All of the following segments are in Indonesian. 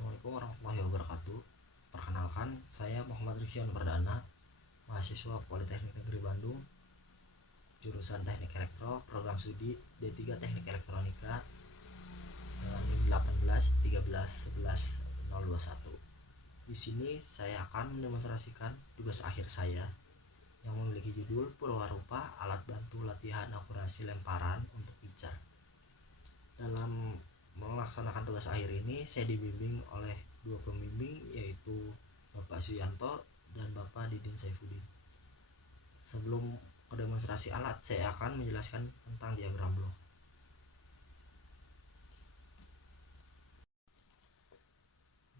Assalamualaikum warahmatullahi wabarakatuh. Perkenalkan, saya Muhammad Rizky Perdana, mahasiswa Politeknik Negeri Bandung, jurusan Teknik Elektro, program studi D3 Teknik Elektronika dengan NIM 18 13 11 021. Di sini saya akan mendemonstrasikan tugas akhir saya yang memiliki judul Purwarupa Alat Bantu Latihan Akurasi Lemparan untuk Pitcher. Dalam melaksanakan tugas akhir ini, saya dibimbing oleh dua pembimbing, yaitu Bapak Suyanto dan Bapak Didin Saifuddin. Sebelum ke demonstrasi alat, saya akan menjelaskan tentang diagram blok.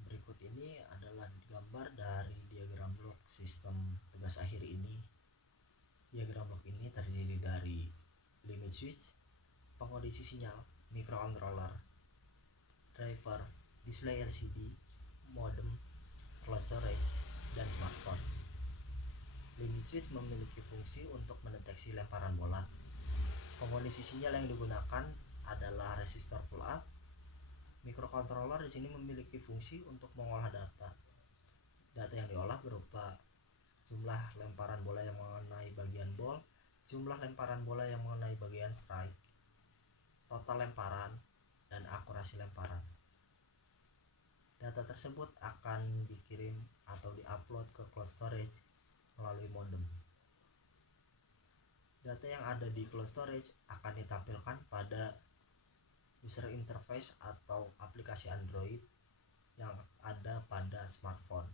Berikut ini adalah gambar dari diagram blok sistem tugas akhir ini. Diagram blok ini terdiri dari limit switch, pengkondisi sinyal, microcontroller, driver, display LCD, modem, closed storage, dan smartphone. Limit switch memiliki fungsi untuk mendeteksi lemparan bola. Pengkondisi sinyal yang digunakan adalah resistor pull up. Microcontroller di sini memiliki fungsi untuk mengolah data. Data yang diolah berupa jumlah lemparan bola yang mengenai bagian ball, jumlah lemparan bola yang mengenai bagian strike, total lemparan, dan akurasi lemparan. Data tersebut akan dikirim atau diupload ke cloud storage melalui modem. Data yang ada di cloud storage akan ditampilkan pada user interface atau aplikasi Android yang ada pada smartphone.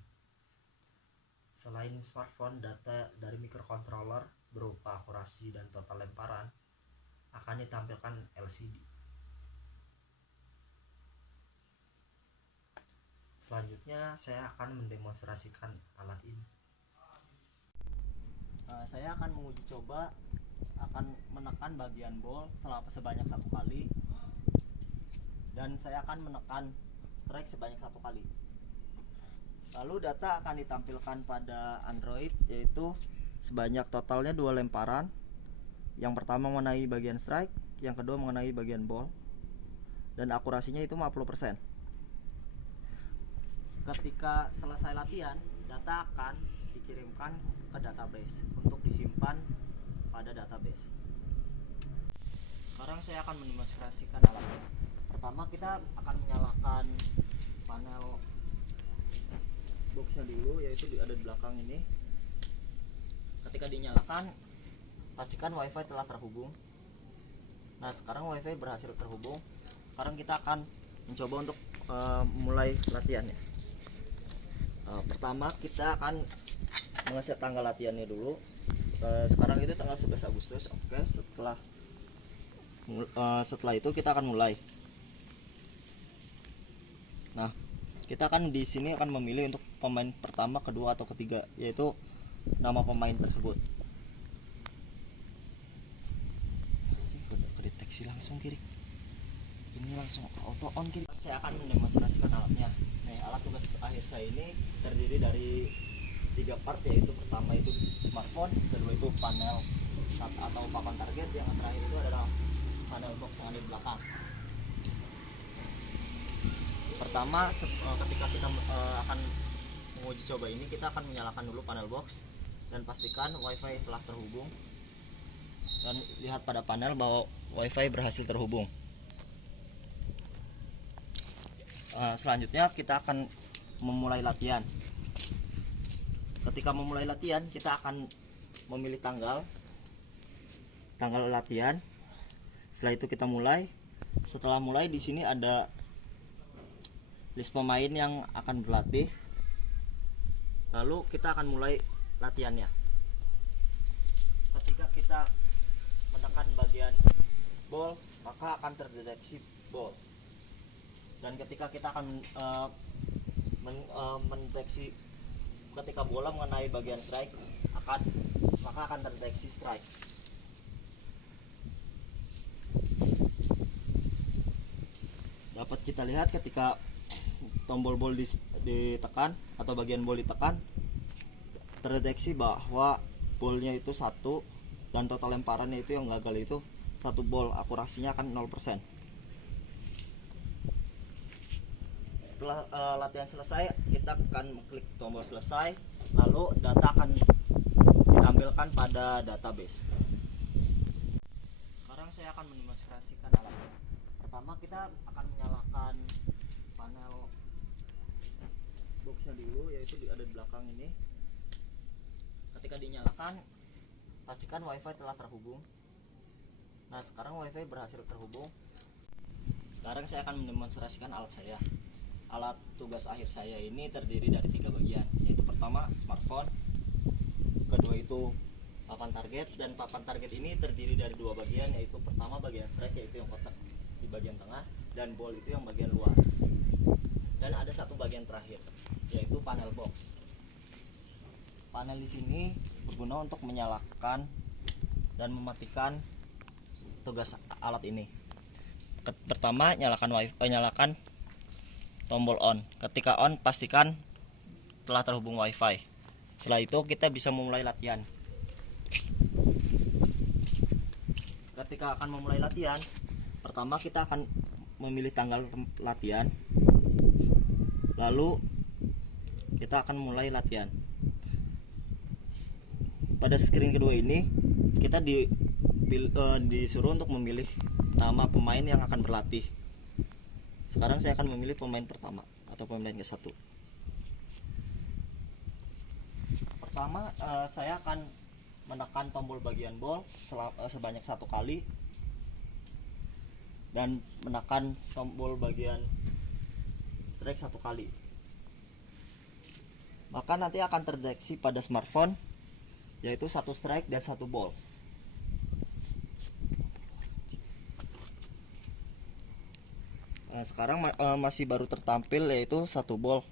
Selain smartphone, data dari microcontroller berupa akurasi dan total lemparan akan ditampilkan LCD. Selanjutnya saya akan mendemonstrasikan alat ini. Saya akan menguji coba akan menekan bagian ball sebanyak 1 kali, dan saya akan menekan strike sebanyak 1 kali. Lalu data akan ditampilkan pada Android, yaitu sebanyak totalnya 2 lemparan. Yang pertama mengenai bagian strike, yang kedua mengenai bagian ball, dan akurasinya itu 50%. Ketika selesai latihan, data akan dikirimkan ke database untuk disimpan pada database. Sekarang saya akan mendemonstrasikan alatnya. Pertama, kita akan menyalakan panel boxnya dulu, yaitu ada di belakang ini. Ketika dinyalakan, pastikan WiFi telah terhubung. Nah, sekarang WiFi berhasil terhubung. Sekarang kita akan mencoba untuk mulai latihannya. Pertama, kita akan mengeset tanggal latihannya dulu. Sekarang itu tanggal 11 Agustus. Oke, setelah itu kita akan mulai. Nah, kita akan di sini akan memilih untuk pemain pertama, kedua, atau ketiga, yaitu nama pemain tersebut. Udah kedeteksi langsung kiri. Ini langsung auto on kiri. Saya akan mendemonstrasikan alatnya. Nah, alat tugas akhir saya ini terdiri dari 3 part, yaitu pertama itu smartphone, kedua itu panel atau papan target, yang terakhir itu adalah panel box yang ada di belakang. Pertama, ketika kita akan menguji coba ini, kita akan menyalakan dulu panel box dan pastikan WiFi telah terhubung, dan lihat pada panel bahwa WiFi berhasil terhubung. Selanjutnya kita akan memulai latihan. Ketika memulai latihan, kita akan memilih tanggal latihan. Setelah itu kita mulai. Setelah mulai, di sini ada list pemain yang akan berlatih. Lalu kita akan mulai latihannya. Ketika kita menekan bagian ball, maka akan terdeteksi ball. Dan ketika kita akan mendeteksi ketika bola mengenai bagian strike, maka akan terdeteksi strike. Dapat kita lihat ketika tombol ball ditekan atau bagian ball ditekan, terdeteksi bahwa ballnya itu 1 dan total lemparannya itu yang gagal itu 1 ball, akurasinya akan 0%. Setelah latihan selesai, kita akan klik tombol selesai, lalu data akan ditampilkan pada database. Sekarang saya akan mendemonstrasikan alatnya. Pertama kita akan menyalakan panel boxnya dulu, yaitu ada di belakang ini. Ketika dinyalakan, pastikan wifi telah terhubung. Nah, sekarang wifi berhasil terhubung. Sekarang saya akan mendemonstrasikan alat saya. Alat tugas akhir saya ini terdiri dari 3 bagian, yaitu pertama smartphone, kedua itu papan target, dan papan target ini terdiri dari 2 bagian, yaitu pertama bagian strike, yaitu yang kotak di bagian tengah, dan ball itu yang bagian luar. Dan ada satu bagian terakhir, yaitu panel box. Panel di sini berguna untuk menyalakan dan mematikan tugas alat ini. Pertama, nyalakan tombol on. Ketika on, pastikan telah terhubung wifi. Setelah itu kita bisa memulai latihan. Ketika akan memulai latihan, pertama kita akan memilih tanggal latihan, lalu kita akan mulai latihan. Pada screen kedua ini kita disuruh untuk memilih nama pemain yang akan berlatih. Sekarang saya akan memilih pemain pertama atau pemain ke-1. Pertama, saya akan menekan tombol bagian ball sebanyak 1 kali, dan menekan tombol bagian strike 1 kali. Maka nanti akan terdeteksi pada smartphone, yaitu 1 strike dan 1 ball. Nah, sekarang masih baru tertampil, yaitu 1 ball.